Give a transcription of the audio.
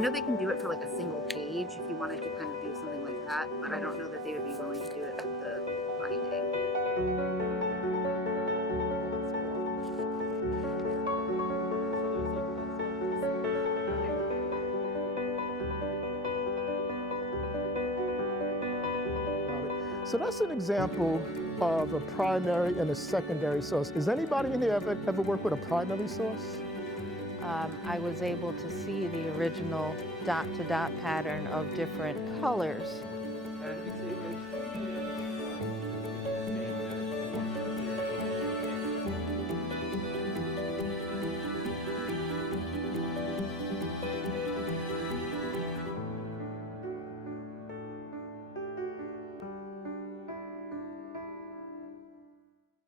know they can do it for like a single page if you wanted to kind of do something like that, but I don't know that they would be willing to do it with the binding. So that's an example of a primary and a secondary source. Does anybody in here ever work with a primary source? I was able to see the original dot-to-dot pattern of different colors